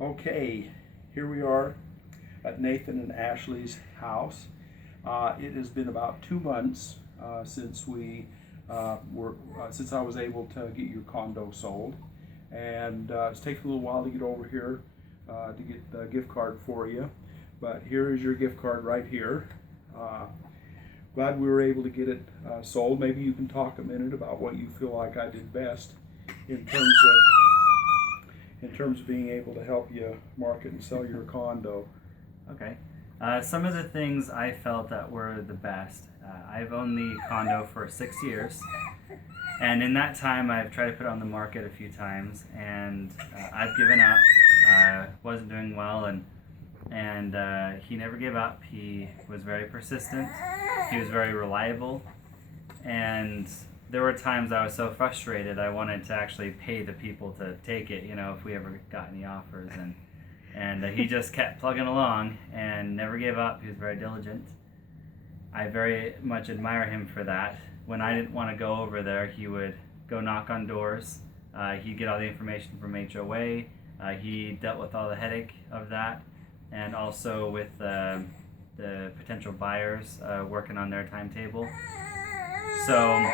Okay, here we are at Nathan and Ashley's house. It has been about 2 months since since I was able to get your condo sold, and it's taken a little while to get over here to get the gift card for you. But here is your gift card right here. Glad we were able to get it sold. Maybe you can talk a minute about what you feel like I did best in terms of being able to help you market and sell your condo. Okay. Some of the things I felt that were the best. I've owned the condo for 6 years, and in that time I've tried to put it on the market a few times, and I've given up. Wasn't doing well, and he never gave up. He was very persistent. He was very reliable, and there were times I was so frustrated I wanted to actually pay the people to take it, if we ever got any offers, and he just kept plugging along and never gave up. He was very diligent. I very much admire him for that. When I didn't want to go over there, he would go knock on doors. He'd get all the information from HOA. He dealt with all the headache of that, and also with the potential buyers working on their timetable. So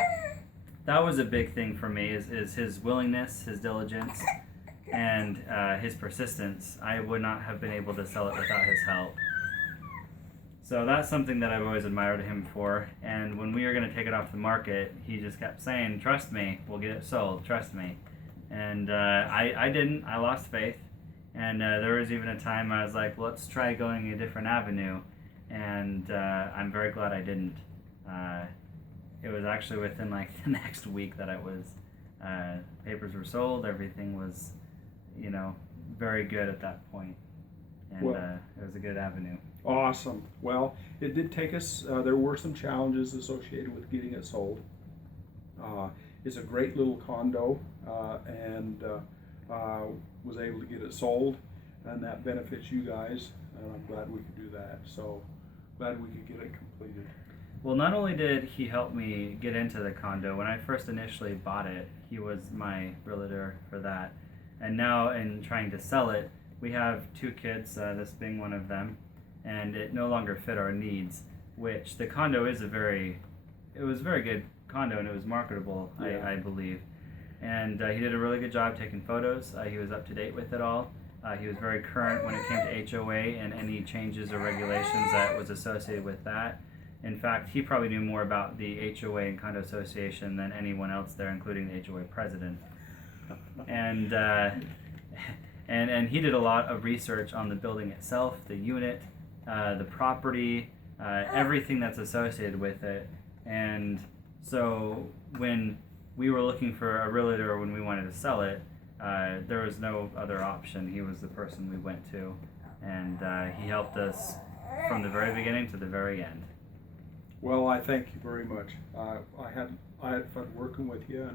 that was a big thing for me, is his willingness, his diligence, and his persistence. I would not have been able to sell it without his help. So that's something that I've always admired him for. And when we were going to take it off the market, he just kept saying, "Trust me, we'll get it sold, trust me." And I didn't. I lost faith. And there was even a time I was like, let's try going a different avenue. And I'm very glad I didn't. It was actually within like the next week that it was, papers were sold, everything was, very good at that point. And it was a good avenue. Awesome. Well, it did take us, there were some challenges associated with getting it sold. It's a great little condo, and was able to get it sold, and that benefits you guys, and I'm glad we could do that. So glad we could get it completed. Well, not only did he help me get into the condo, when I first initially bought it, he was my realtor for that. And now in trying to sell it, we have 2 kids, this being one of them, and it no longer fit our needs, which the condo is it was a very good condo, and it was marketable, yeah. I believe. And he did a really good job taking photos. He was up to date with it all. He was very current when it came to HOA and any changes or regulations that was associated with that. In fact, he probably knew more about the HOA and condo association than anyone else there, including the HOA president. And he did a lot of research on the building itself, the unit, the property, everything that's associated with it. And so when we were looking for a realtor when we wanted to sell it, there was no other option. He was the person we went to, and he helped us from the very beginning to the very end. Well, I thank you very much. I had fun working with you,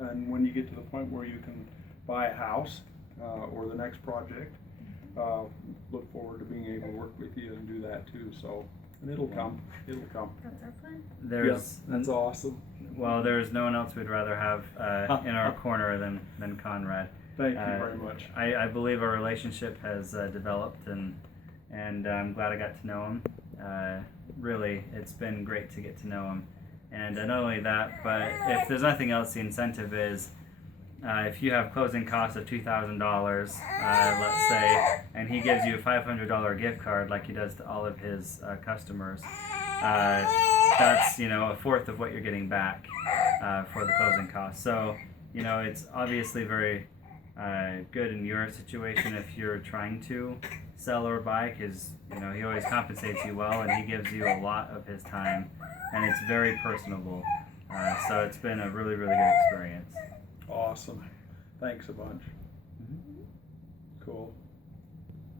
and when you get to the point where you can buy a house or the next project, look forward to being able to work with you and do that too. So, and it'll come. That's our plan. That's awesome. Well, there's no one else we'd rather have in our corner than Conrad. Thank you very much. I believe our relationship has developed, and I'm glad I got to know him. Really, it's been great to get to know him. And not only that, but if there's nothing else, the incentive is if you have closing costs of $2,000, let's say, and he gives you a $500 gift card like he does to all of his customers, that's a fourth of what you're getting back for the closing costs. So it's obviously very good in your situation if you're trying to sell or buy, because he always compensates you well, and he gives you a lot of his time, and it's very personable. So it's been a really, really good experience. Awesome. Thanks a bunch. Mm-hmm. Cool.